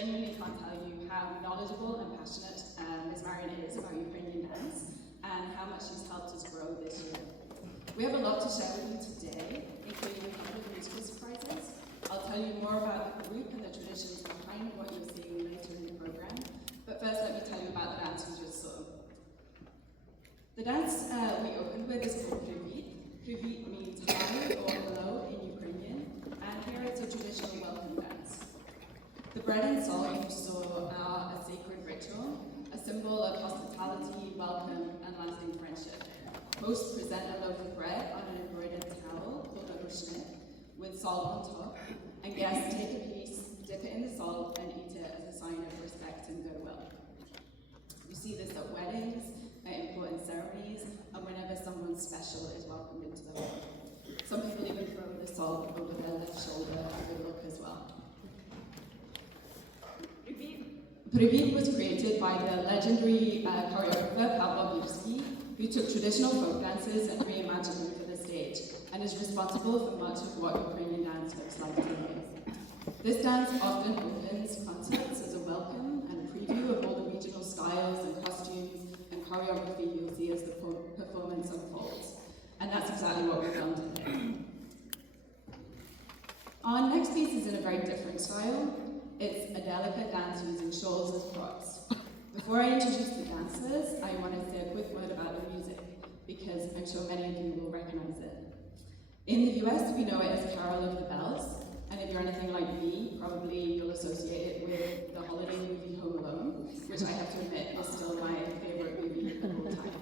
genuinely can't tell you how knowledgeable and passionate Ms. Marian is about Ukrainian dance and how much she's helped us grow this year. We have a lot to share with you today, including a couple of musical surprises. I'll tell you more about the group and the traditions behind what you're seeing later in the program. But first, let me tell you about the dance we just saw. The dance we opened with is called Привіт. Привіт means hi or hello in Ukrainian, and here it's a traditional welcome dance. The bread and salt you saw are a sacred ritual, a symbol of hospitality, welcome, and lasting friendship. Hosts present a loaf of bread on an embroidered towel called a rushnik with salt on top, and guests take a piece, dip it in the salt, and eat it as a sign of respect and goodwill. You see this at weddings, at important ceremonies, and whenever someone special is welcomed into the home. Some people even throw the salt over their left shoulder for good luck as well. Pryvit was created by the legendary choreographer Pavlo Virsky, who took traditional folk dances and reimagined them for the stage, and is responsible for much of what Ukrainian dance looks like today. This dance often opens concerts as a welcome and a preview of all the regional styles and costumes and choreography you'll see as the performance unfolds. And that's exactly what we've done today. Our next piece is in a very different style. It's a delicate dance using shawls as props. Before I introduce the dancers, I want to say a quick word about the music, because I'm sure many of you will recognize it. In the US, we know it as Carol of the Bells, and if you're anything like me, probably you'll associate it with the holiday movie Home Alone, which I have to admit is still my favorite movie of all time.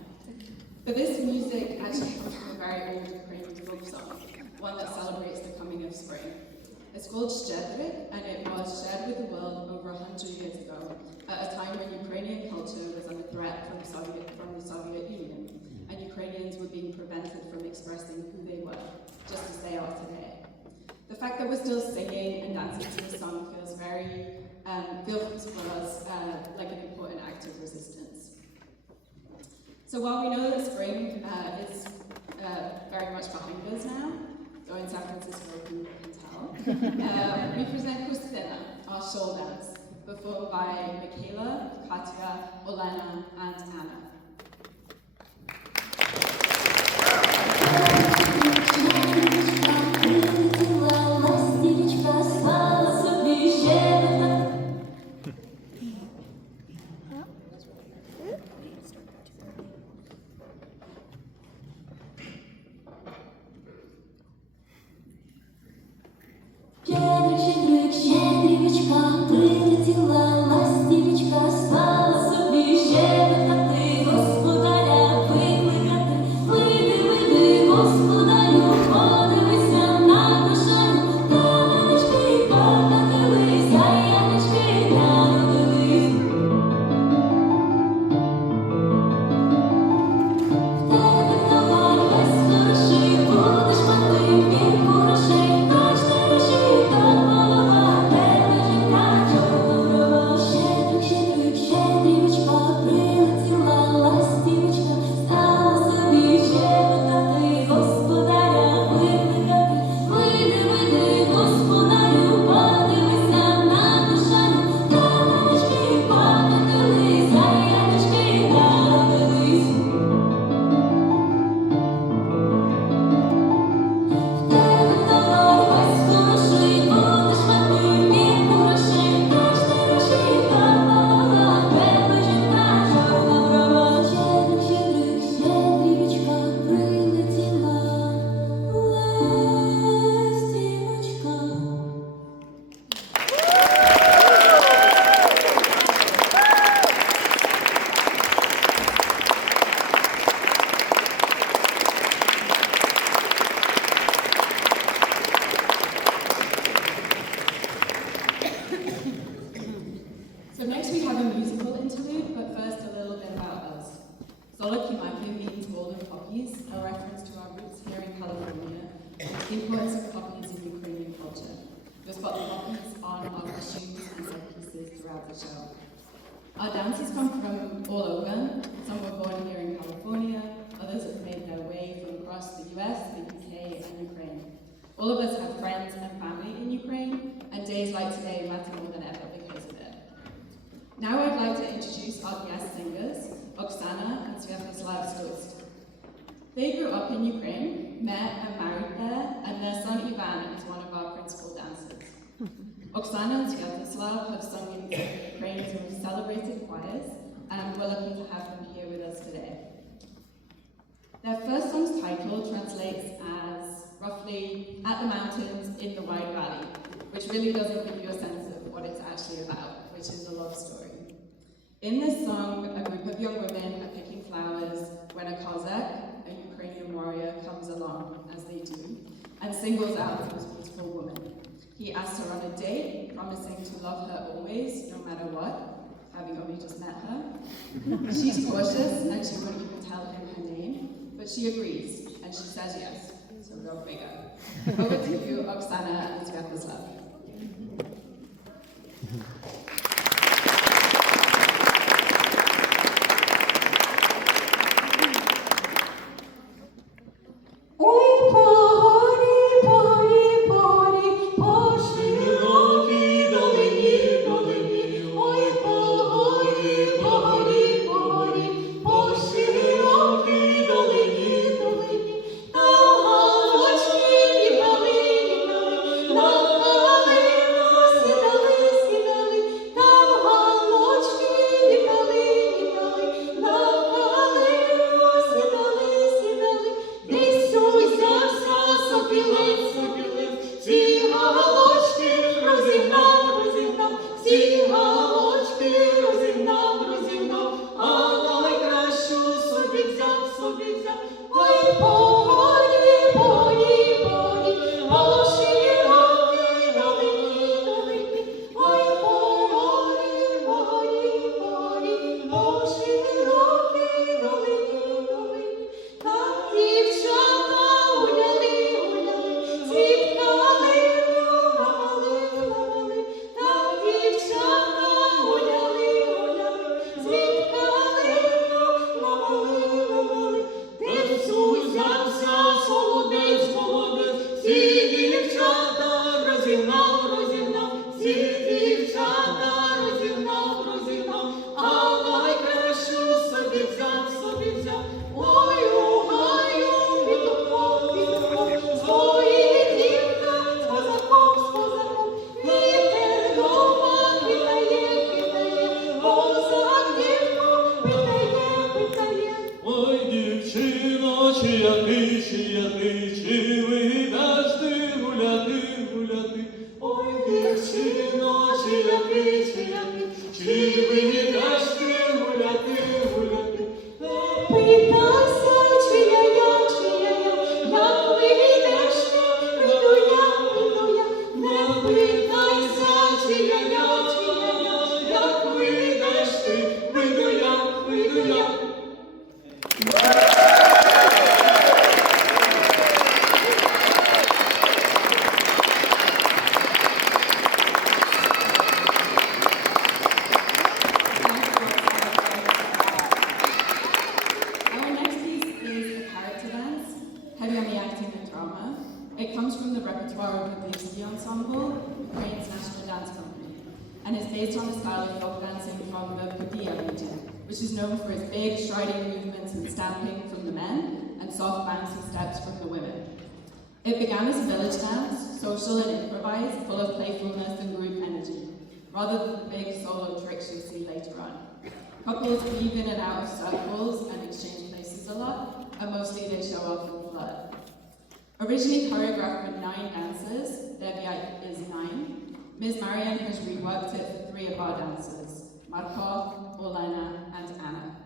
But this music actually comes from a very old Ukrainian folk song, one that celebrates the coming of spring. It's called Shchedrik, and it was shared with the world over 100 years ago, at a time when Ukrainian culture was under threat from the Soviet Union, and Ukrainians were being prevented from expressing who they were, just as they are today. The fact that we're still singing and dancing to the song feels for us like an important act of resistance. So while we know that spring is very much behind us now, though in San Francisco you can tell, we present khustkamy, our shawl dance, performed by Mikayla, Katya, Olena, and Anna. Прилетіла ластівочка, спала собі, щебетати Zoloti Maky means golden poppies, a reference to our roots here in California, and the importance of poppies in Ukrainian culture. We'll spot the poppies on our costumes and set pieces throughout the show. Our dancers come from all over. Some were born here in California, others have made their way from across the US, the UK, and Ukraine. All of us have friends and family in Ukraine, and days like today matter more than ever because of it. Now I'd like to introduce our guest singers, Oksana and Stus. They grew up in Ukraine, met and married there, and their son Ivan is one of our principal dancers. Oksana and Sviatoslav have sung in Ukraine's most celebrated choirs, and we're lucky to have them here with us today. Their first song's title translates as roughly "At the Mountains in the Wide Valley," which really doesn't give you a sense of what it's actually about, which is a love story. In this song, a group of young women are picking flowers when a Cossack, a Ukrainian warrior, comes along, as they do, and singles out this beautiful woman. He asks her on a date, promising to love her always, no matter what, having only just met her. She's cautious, and she won't even tell him her name, but she agrees, and she says yes. So go figure. Over to you, Oksana and Sviatoslav. It comes from the repertoire of the Bevziuk Ensemble, Ukraine's national dance company, and is based on the style of folk dancing from the Podil region, which is known for its big striding movements and stamping from the men, and soft bouncy steps from the women. It began as a village dance, social and improvised, full of playfulness and group energy, rather than the big solo tricks you see later on. Couples weave in and out of circles and exchange places a lot, and mostly they show off and flirt. Originally choreographed with 9 dancers, Devyatka is 9, Ms. Marian has reworked it for 3 of our dancers, Marko, Olena, and Anna.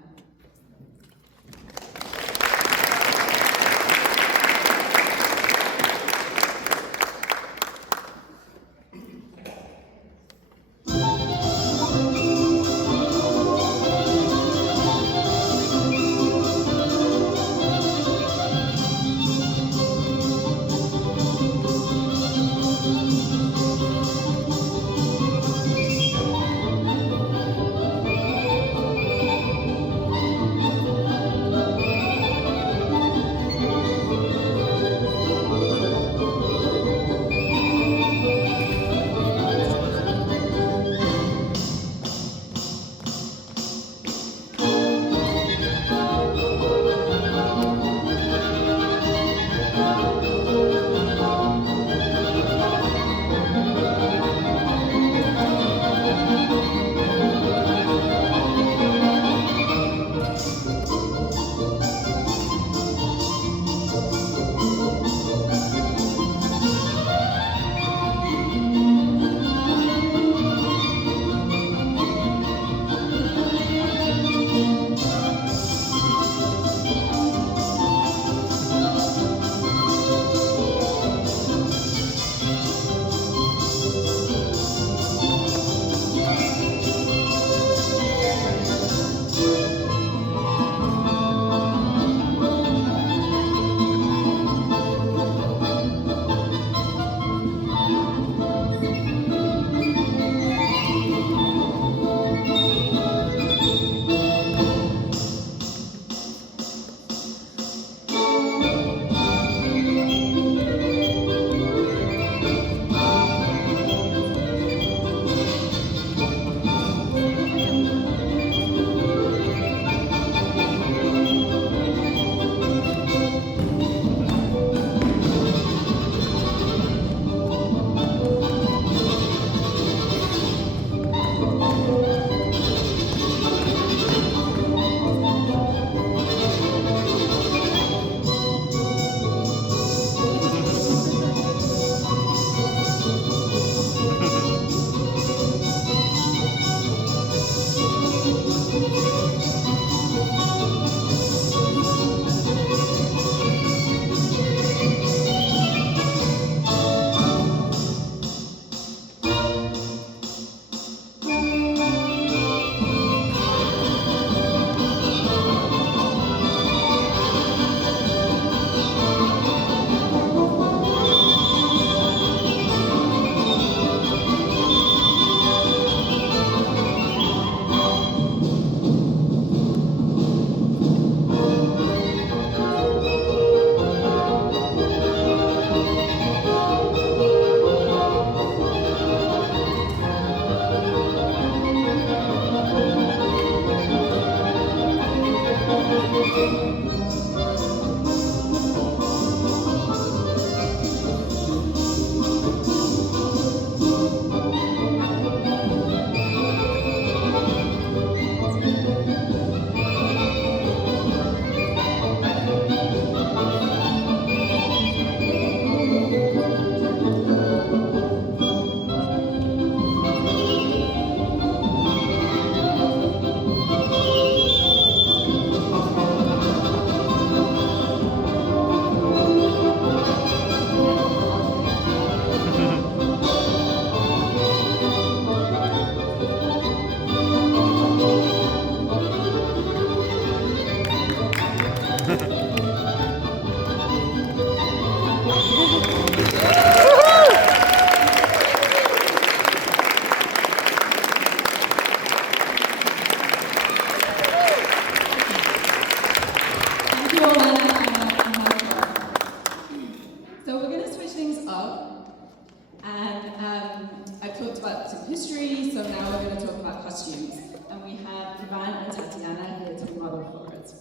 History, so now we're going to talk about costumes. And we have Ivan and Tatiana here to model for us.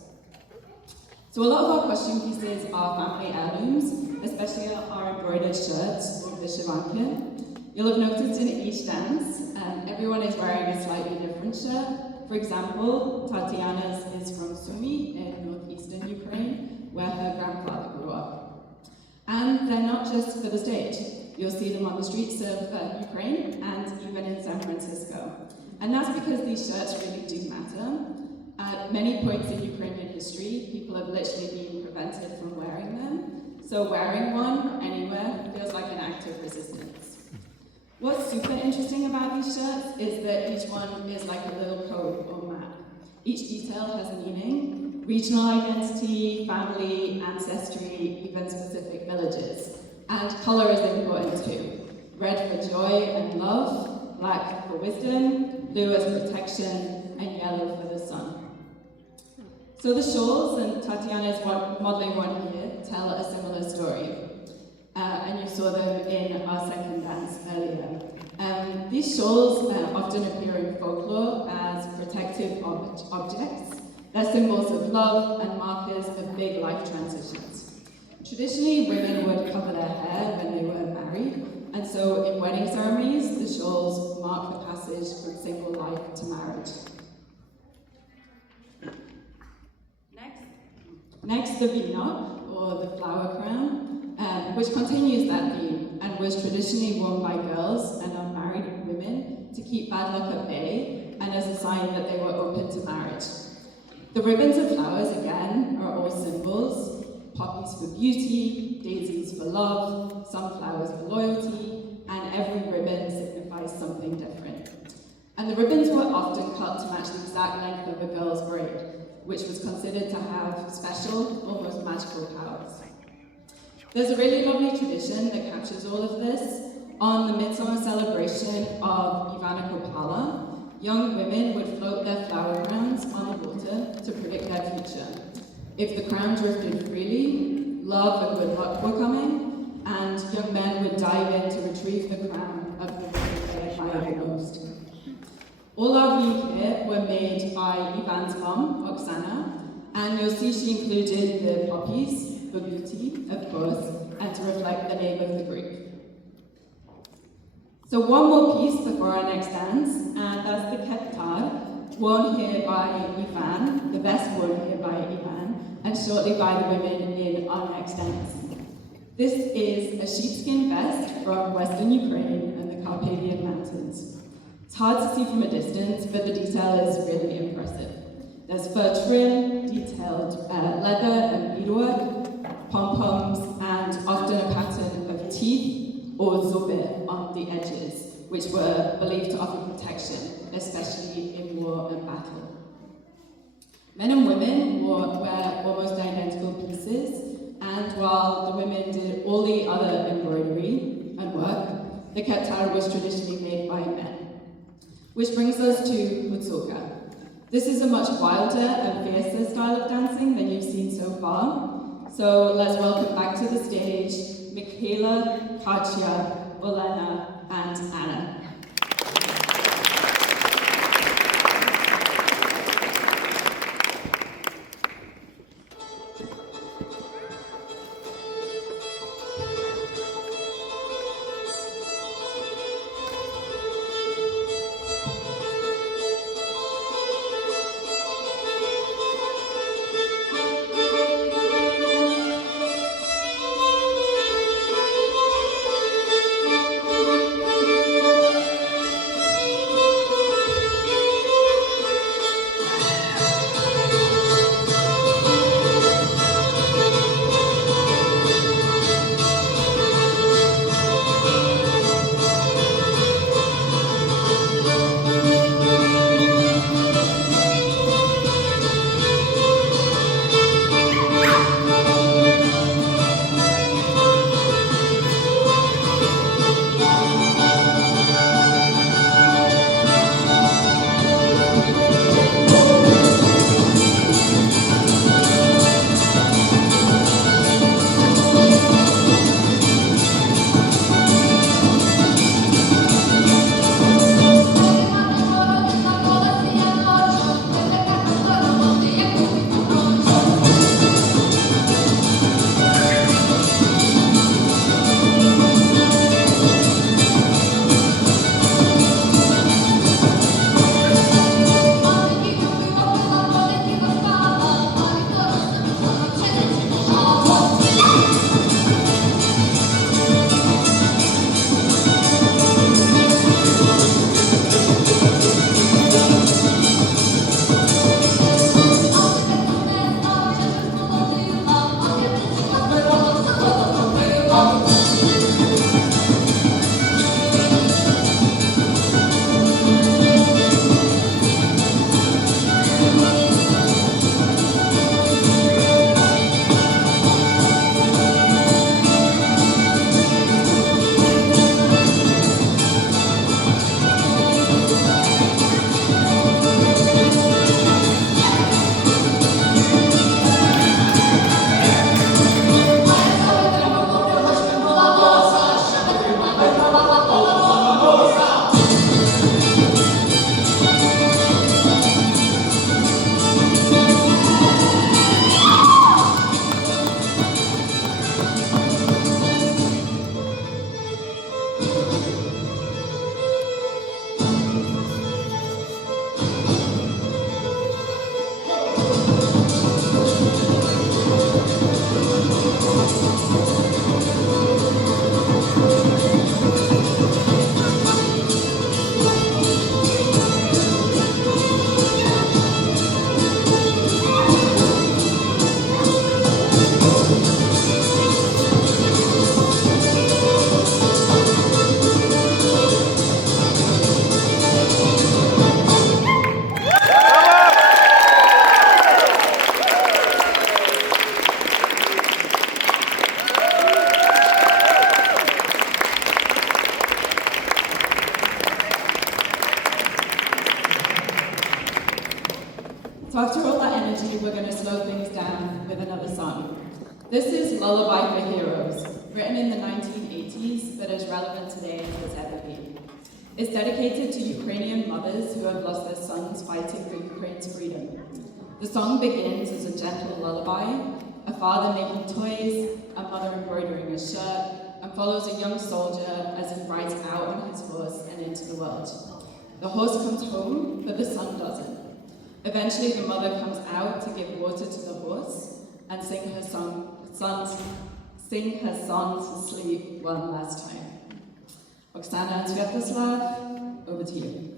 So a lot of our costume pieces are family heirlooms, especially our embroidered shirts or vyshyvanki. You'll have noticed in each dance, everyone is wearing a slightly different shirt. For example, Tatiana's is from Sumy in northeastern Ukraine, where her grandfather grew up. And they're not just for the stage. You'll see them on the streets of Ukraine and even in San Francisco. And that's because these shirts really do matter. At many points in Ukrainian history, people have literally been prevented from wearing them. So wearing one anywhere feels like an act of resistance. What's super interesting about these shirts is that each one is like a little code or map. Each detail has meaning, regional identity, family, ancestry, even specific villages. And colour is important too. Red for joy and love, black for wisdom, blue as protection, and yellow for the sun. So the shawls, and Tatiana's modelling one here, tell a similar story. And you saw them in our second dance earlier. These shawls often appear in folklore as protective objects. They're symbols of love and markers of big life transitions. Traditionally, women would cover their hair when they were married, and so in wedding ceremonies, the shawls mark the passage from single life to marriage. Next, the vina, or the flower crown, which continues that theme and was traditionally worn by girls and unmarried women to keep bad luck at bay and as a sign that they were open to marriage. The ribbons of flowers, again, are all symbols. Poppies for beauty, daisies for love, sunflowers for loyalty, and every ribbon signifies something different. And the ribbons were often cut to match the exact length of a girl's braid, which was considered to have special, almost magical powers. There's a really lovely tradition that captures all of this. On the midsummer celebration of Ivana Kopala, young women would float their flower crowns on the water to predict their future. If the crown drifted freely, love and good luck were coming, and young men would dive in to retrieve the crown of the woman they admired the most. All our views here were made by Ivan's mom, Oksana, and you'll see she included the poppies for beauty, of course, and to reflect the name of the group. So one more piece before our next dance, and that's the ketar, worn here by Ivan, the best worn here by Ivan, and shortly by the women in our next dance. This is a sheepskin vest from western Ukraine and the Carpathian Mountains. It's hard to see from a distance, but the detail is really impressive. There's fur trim, detailed leather and beadwork, pom-poms, and often a pattern of teeth or zubir on the edges, which were believed to offer protection, especially in war and battle. Men and women wear almost identical pieces, and while the women did all the other embroidery and work, the ketar was traditionally made by men. Which brings us to Hutsulka. This is a much wilder and fiercer style of dancing than you've seen so far. So let's welcome back to the stage Mikayla, Katya, Olena, and Anna. So after all that energy, we're going to slow things down with another song. This is Lullaby for Heroes, written in the 1980s, but as relevant today as it's ever been. It's dedicated to Ukrainian mothers who have lost their sons fighting for Ukraine's freedom. The song begins as a gentle lullaby, a father making toys, a mother embroidering a shirt, and follows a young soldier as he rides out on his horse and into the world. The horse comes home, but the son doesn't. Eventually, the mother comes out to give water to the horse and sing her son to sleep one last time. Oksana and Sviatoslav, over to you.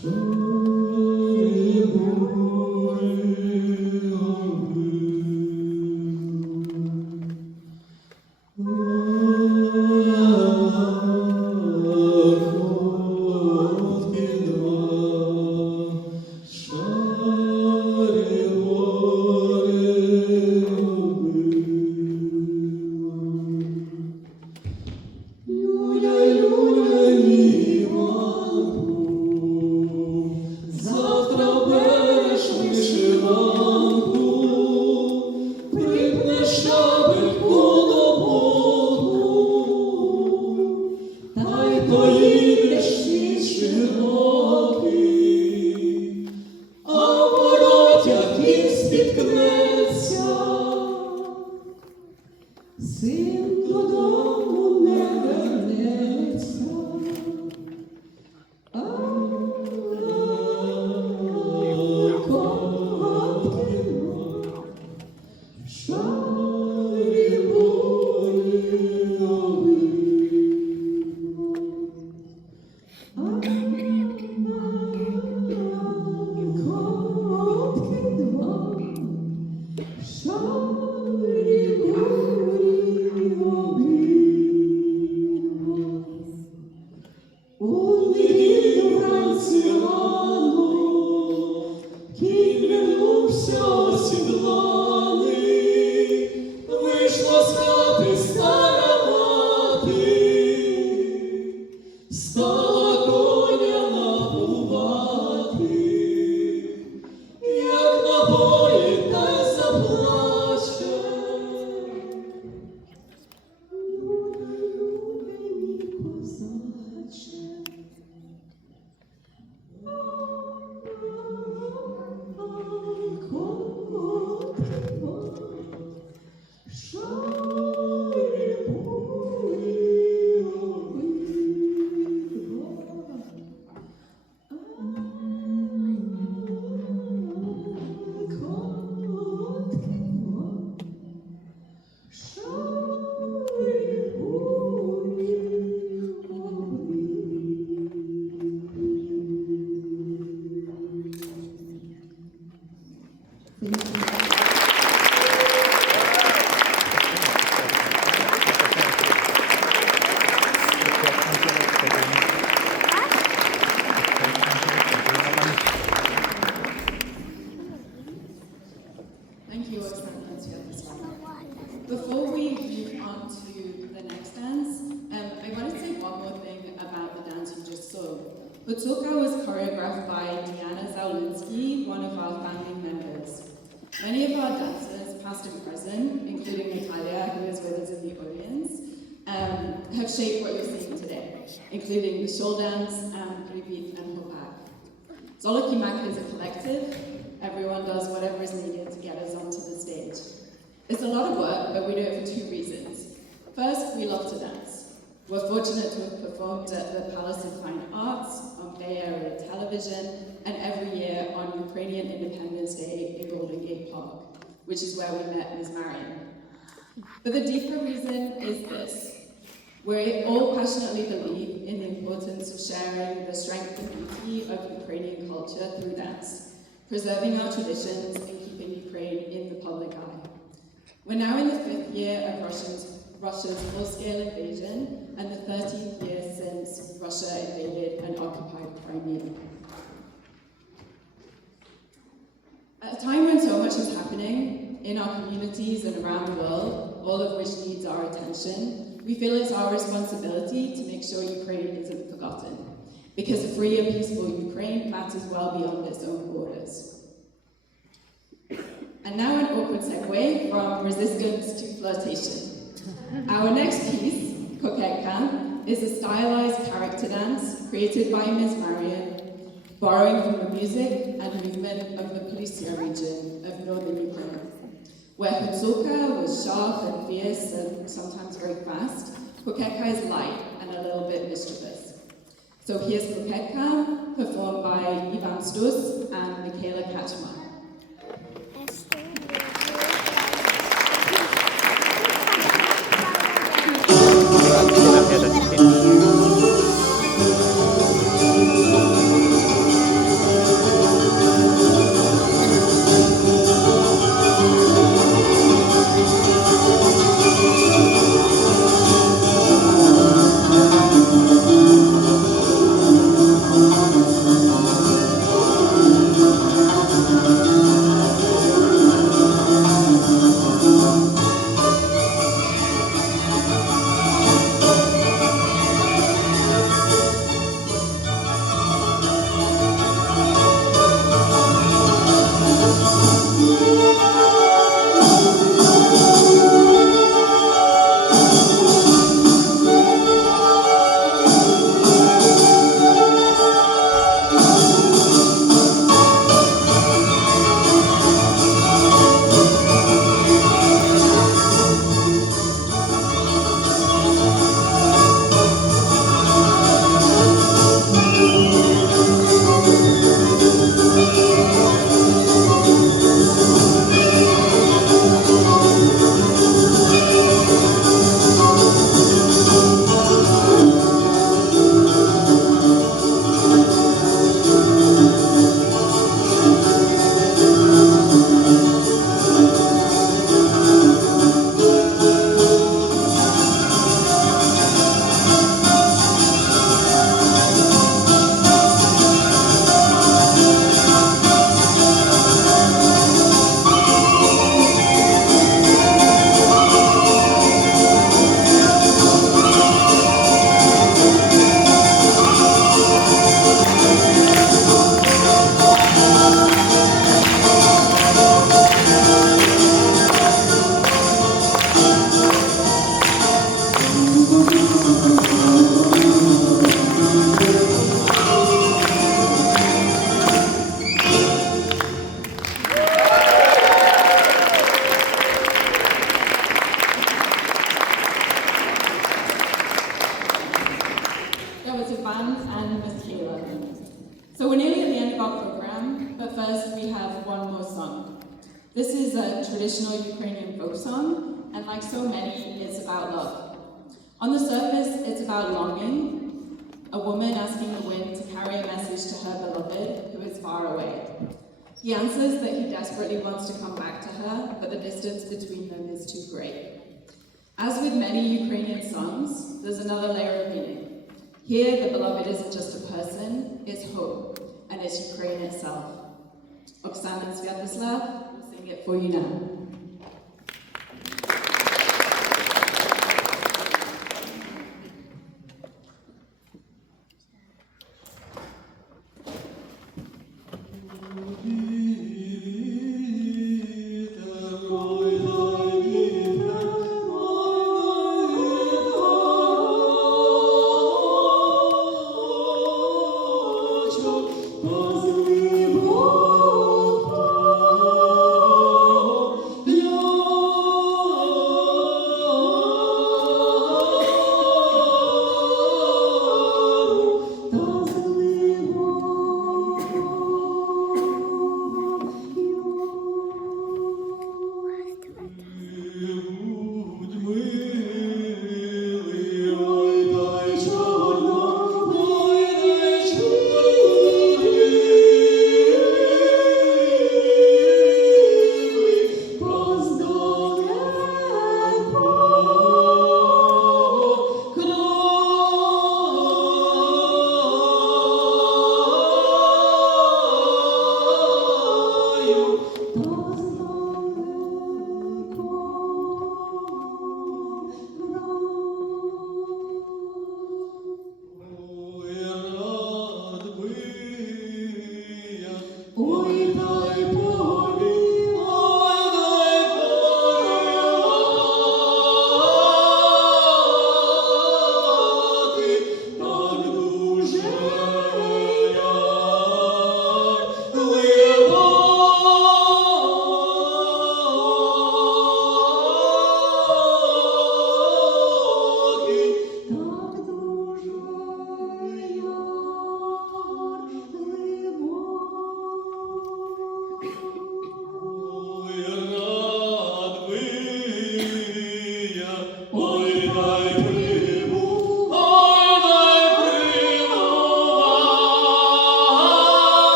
Sure. was choreographed by Deanna Zawilinski, one of our founding members. Many of our dancers, past and present, including Natalia, who is with us in the audience, have shaped what you're seeing today, including the Shawl Dance, Pryvit, and Zoloti Maky is a collective. Everyone does whatever is needed to get us onto the stage. It's a lot of work, but we do it for two reasons. First, we love to dance. We're fortunate to have performed at the Palace of Fine Arts, on Bay Area television, and every year on Ukrainian Independence Day in Golden Gate Park, which is where we met Ms. Marian. But the deeper reason is this. We all passionately believe in the importance of sharing the strength and beauty of Ukrainian culture through dance, preserving our traditions and keeping Ukraine in the public eye. We're now in the 5th year of Russia's full-scale invasion and the 13th year since Russia invaded and occupied Crimea. At a time when so much is happening in our communities and around the world, all of which needs our attention, we feel it's our responsibility to make sure Ukraine isn't forgotten, because a free and peaceful Ukraine matters well beyond its own borders. And now an awkward segue from resistance to flirtation. Our next piece, Khustkamy, is a stylized character dance created by Ms. Marian, borrowing from the music and movement of the Polisia region of northern Ukraine, where Hutsulka was sharp and fierce and sometimes very fast, Khustkamy is light and a little bit mischievous. So here's Khustkamy, performed by Stus and Mikayla Kachmar. So we're nearly at the end of our program, but first we have one more song. This is a traditional Ukrainian folk song, and like so many, it's about love. On the surface, it's about longing, a woman asking the wind to carry a message to her beloved who is far away. He answers that he desperately wants to come back to her, but the distance between them is too great. As with many Ukrainian songs, there's another layer of meaning. Here, the beloved isn't just a person, it's hope, and it's Ukraine itself. Oksana and Sviatoslav will sing it for you now.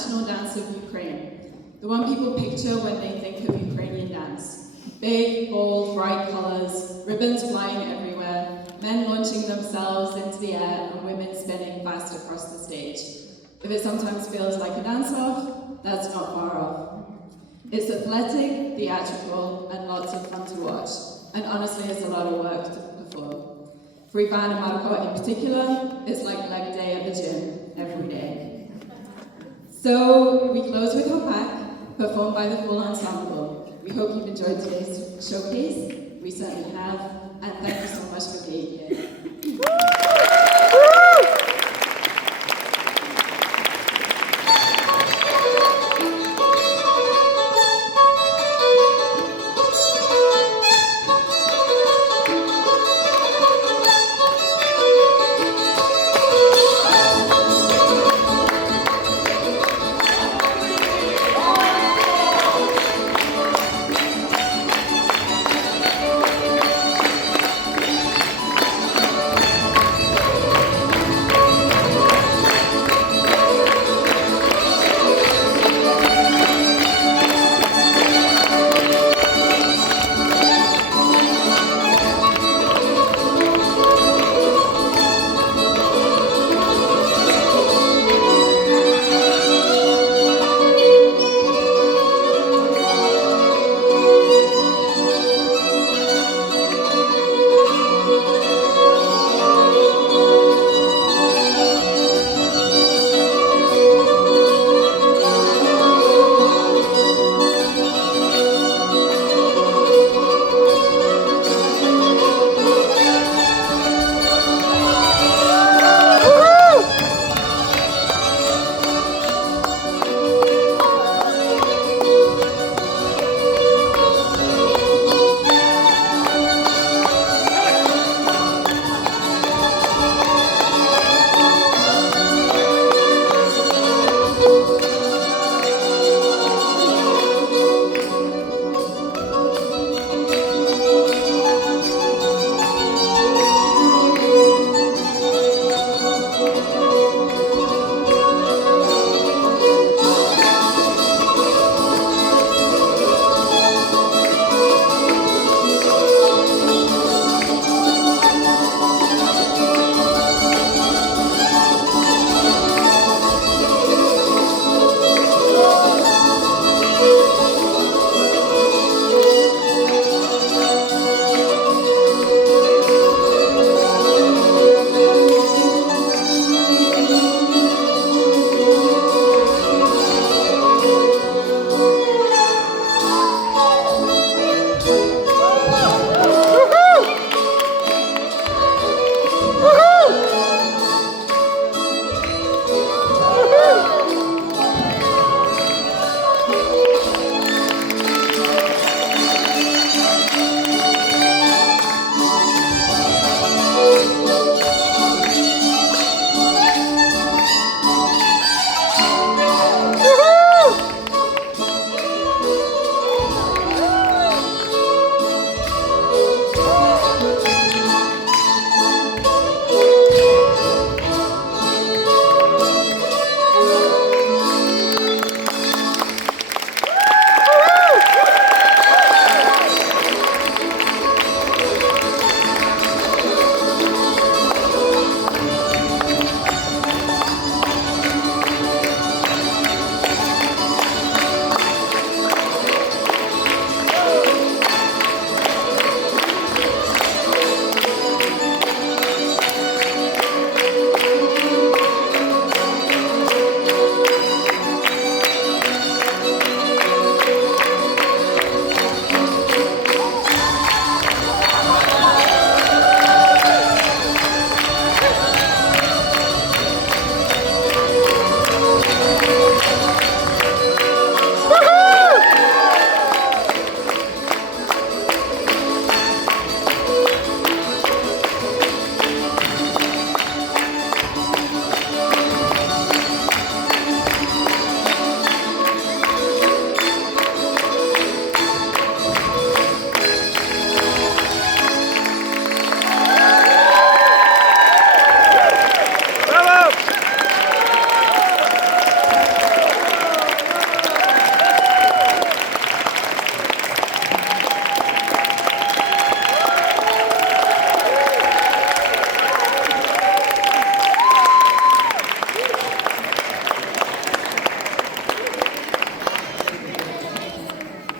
national dance of Ukraine, the one people picture when they think of Ukrainian dance. Big, bold, bright colours, ribbons flying everywhere, men launching themselves into the air, and women spinning fast across the stage. If it sometimes feels like a dance-off, that's not far off. It's athletic, theatrical, and lots of fun to watch, and honestly, it's a lot of work to perform. For Ivan and Marko in particular, it's like leg day at the gym every day. So we close with Hopak, performed by the full ensemble. We hope you've enjoyed today's showcase. We certainly have, and thank you so much for being here.